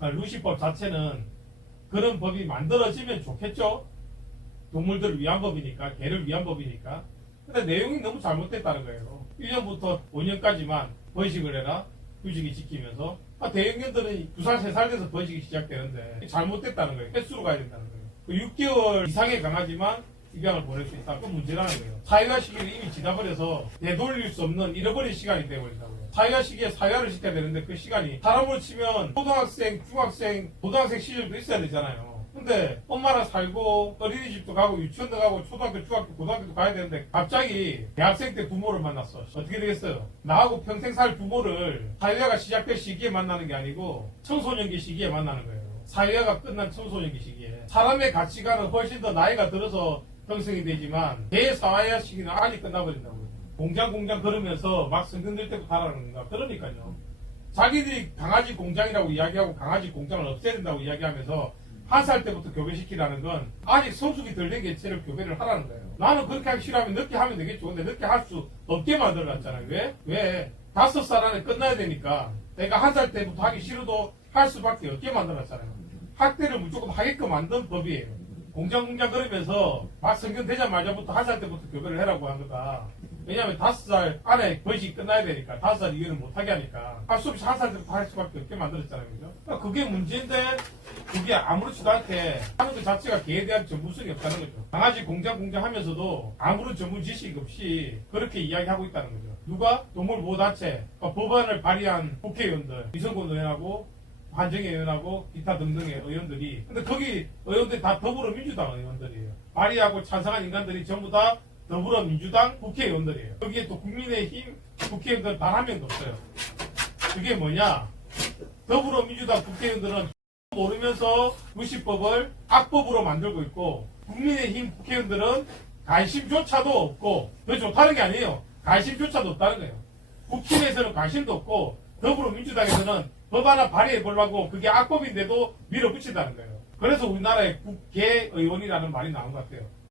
루시법 자체는 그런 법이 만들어지면 좋겠죠. 동물들을 위한 법이니까, 개를 위한 법이니까. 근데 내용이 너무 잘못됐다는 거예요. 1년부터 5년까지만 번식을 해라. 휴직이 지키면서. 아, 대형견들은 2살, 3살 돼서 번식이 시작되는데 잘못됐다는 거예요. 횟수로 가야 된다는 거예요. 그 6개월 이상의 강아지만 입양을 보낼 수 있다. 그건 문제라는 거예요. 사회화 시기를 이미 지나버려서 되돌릴 수 없는 잃어버린 시간이 되어버린다고요. 사회화 시기에 사회화를 시켜야 되는데 그 시간이 사람으로 치면 초등학생, 중학생, 고등학생 시절도 있어야 되잖아요. 근데 엄마랑 살고 어린이집도 가고 유치원도 가고 초등학교, 중학교, 고등학교도 가야 되는데 갑자기 대학생 때 부모를 만났어. 어떻게 되겠어요? 나하고 평생 살 부모를 사회화가 시작될 시기에 만나는 게 아니고 청소년기 시기에 만나는 거예요. 사회화가 끝난 청소년기 시기에 사람의 가치관은 훨씬 더 나이가 들어서 형성이 되지만 대사회화 시기는 아직 끝나버린다고요. 공장 공장 걸으면서 막 성근들 때부터 하라는 건가? 그러니까요. 자기들이 강아지 공장이라고 이야기하고 강아지 공장을 없애야 된다고 이야기하면서 한 살 때부터 교배시키라는 건 아직 성숙이 덜 된 개체를 교배를 하라는 거예요. 나는 그렇게 하기 싫으면 늦게 하면 되겠죠. 근데 늦게 할 수 없게 만들어놨잖아요. 왜? 왜? 다섯 살 안에 끝나야 되니까 내가 한 살 때부터 하기 싫어도 할 수밖에 없게 만들어놨잖아요. 학대를 무조건 하게끔 만든 법이에요. 공장 공장 그러면서 막 성견 되자마자부터 한 살 때부터 교배를 해라고 한 거다. 왜냐하면 다섯 살 안에 번식이 끝나야 되니까 다섯 살 이후는 못하게 하니까 할 수 없이 한 살 때부터 할 수밖에 없게 만들었잖아요. 그죠? 그러니까 그게 문제인데 그게 아무렇지도 않게 하는 것 자체가 개에 대한 전문성이 없다는 거죠. 강아지 공장 공장 하면서도 아무런 전문 지식 없이 그렇게 이야기하고 있다는 거죠. 누가 동물보호단체 그러니까 법안을 발의한 국회의원들 이성근 의원하고 한정희 의원하고 기타 등등의 의원들이 근데 거기 의원들이 다 더불어민주당 의원들이에요. 발의하고 찬성한 인간들이 전부 다 더불어민주당 국회의원들이에요. 거기에 또 국민의힘 국회의원들 단 한 명도 없어요. 그게 뭐냐? 더불어민주당 국회의원들은 모르면서 무시법을 악법으로 만들고 있고 국민의힘 국회의원들은 관심조차도 없고 더 좋다는 게 아니에요. 관심조차도 없다는 거예요. 국힘에서는 관심도 없고 더불어민주당에서는 법 하나 발의해 보려고 그게 악법인데도 밀어붙인다는 거예요. 그래서 우리나라에 국회의원이라는 말이 나온 것 같아요.